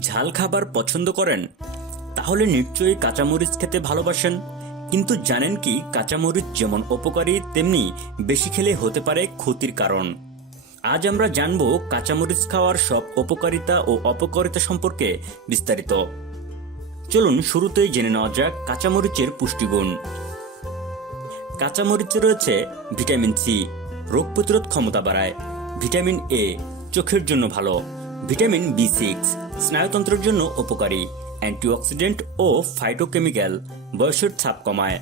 ঝাল খাবার পছন্দ করেন? তাহলে নিশ্চয়ই কাঁচামরিচ খেতে ভালোবাসেন। কিন্তু জানেন কি, কাঁচামরিচ যেমন উপকারী, তেমনি বেশি খেলে হতে পারে ক্ষতির কারণ। আজ আমরা জানব কাঁচামরিচ খাওয়ার সব উপকারিতা ও অপকারিতা সম্পর্কে বিস্তারিত। চলুন শুরুতেই জেনে নেওয়া যাক কাঁচামরিচের পুষ্টিগুণ। কাঁচামরিচে রয়েছে ভিটামিন সি, রোগ প্রতিরোধ ক্ষমতা বাড়ায়। ভিটামিন এ চোখের জন্য ভালো। ভিটামিন বি সিক্স স্নায়ুতন্ত্রের জন্য উপকারী, অ্যান্টিঅক্সিডেন্ট ও ফাইটোকেমিক্যাল বয়সের ছাপ কমায়।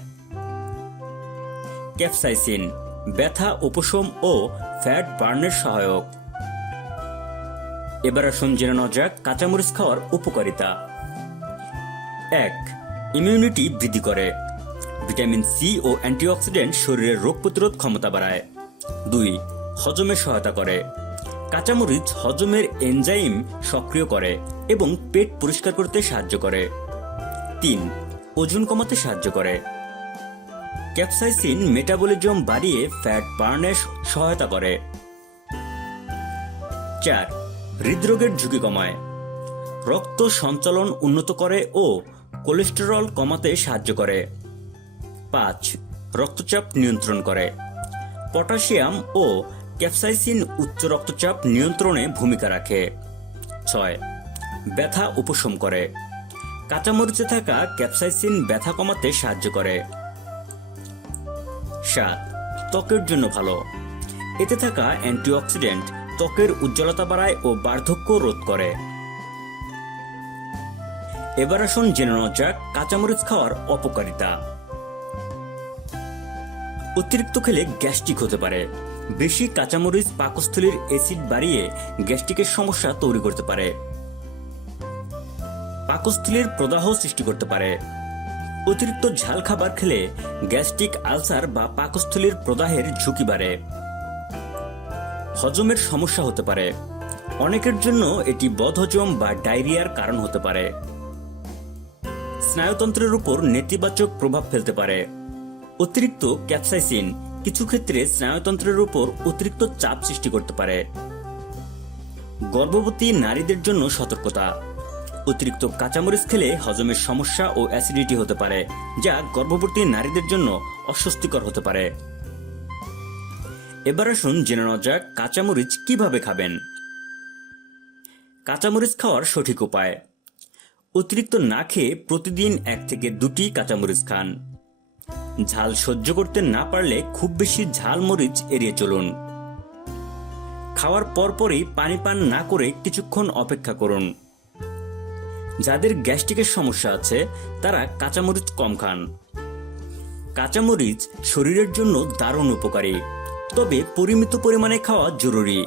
ক্যাপসাইসিন, ব্যথা, উপশম ও ফ্যাট বার্নের সহায়ক। এবার আসুন জেনে নেওয়া যাক কাঁচামরিচ খাওয়ার উপকারিতা। এক ইমিউনিটি বৃদ্ধি করে। ভিটামিন সি ও অ্যান্টিঅক্সিডেন্ট শরীরের রোগ প্রতিরোধ ক্ষমতা বাড়ায়। দুই, হজমে সহায়তা করে। কাঁচামরিচ, হজমের এনজাইম সক্রিয় করে এবং পেট পরিষ্কার করতে সাহায্য করে। তিন, ওজন কমাতে সাহায্য করে। ক্যাপসাইসিন মেটাবলিজম বাড়িয়ে ফ্যাট বার্নে সহায়তা করে। চার, হৃদরোগের ঝুঁকি কমায়। রক্ত সঞ্চালন উন্নত করে ও কোলেস্টেরল কমাতে সাহায্য করে। পাঁচ, রক্তচাপ নিয়ন্ত্রণ করে। পটাশিয়াম ও ক্যাপসাইসিন উচ্চ রক্তচাপ নিয়ন্ত্রণে ভূমিকা রাখে। ছয়, ব্যথা উপশম করে। কাঁচামরিচে থাকা ক্যাপসাইসিন ব্যথা কমাতে সাহায্য করে। সাত, ত্বকের জন্য ভালো। এতে থাকা অ্যান্টিঅক্সিডেন্ট ত্বকের উজ্জ্বলতা বাড়ায় ও বার্ধক্য রোধ করে। এবার আসুন জেনে নেওয়া যাক কাঁচামরিচ খাওয়ার অপকারিতা। অতিরিক্ত খেলে গ্যাস্ট্রিক হতে পারে। বেশি কাঁচামরিচ পাকস্থলীর অ্যাসিড বাড়িয়ে গ্যাস্ট্রিকের সমস্যা তৈরি করতে পারে। পাকস্থলীর প্রদাহ সৃষ্টি করতে পারে। অতিরিক্ত ঝাল খাবার খেলে গ্যাস্ট্রিক আলসার বা পাকস্থলীর প্রদাহের ঝুঁকি বাড়ে। হজমের সমস্যা হতে পারে। অনেকের জন্য এটি বদহজম বা ডায়রিয়ার কারণ হতে পারে। স্নায়ুতন্ত্রের উপর নেতিবাচক প্রভাব ফেলতে পারে। অতিরিক্ত ক্যাপসাইসিন কিছু ক্ষেত্রে স্নায়ুতন্ত্রের উপর অতিরিক্ত চাপ সৃষ্টি করতে পারে। গর্ভবতী নারীদের জন্য সতর্কতা। অতিরিক্ত কাঁচামরিচ খেলে হজমের সমস্যা ও অ্যাসিডিটি হতে পারে, যা গর্ভবতী নারীদের জন্য অস্বস্তিকর হতে পারে। এবার আসুন জেনে নেওয়া যাক কাঁচামরিচ কীভাবে খাবেন। কাঁচামরিচ খাওয়ার সঠিক উপায়। অতিরিক্ত না খেয়ে প্রতিদিন এক থেকে দুটি কাঁচামরিচ খান। ঝাল সহ্য করতে না পারলে খুব বেশি ঝাল মরিচ এড়িয়ে চলুন। খাওয়ার পরপরই পানি পান না করে কিছুক্ষণ অপেক্ষা করুন। যাদের গ্যাস্ট্রিকের সমস্যা আছে, তারা কাঁচামরিচ কম খান। কাঁচামরিচ শরীরের জন্য দারুণ উপকারী, তবে পরিমিত পরিমাণে খাওয়া জরুরি।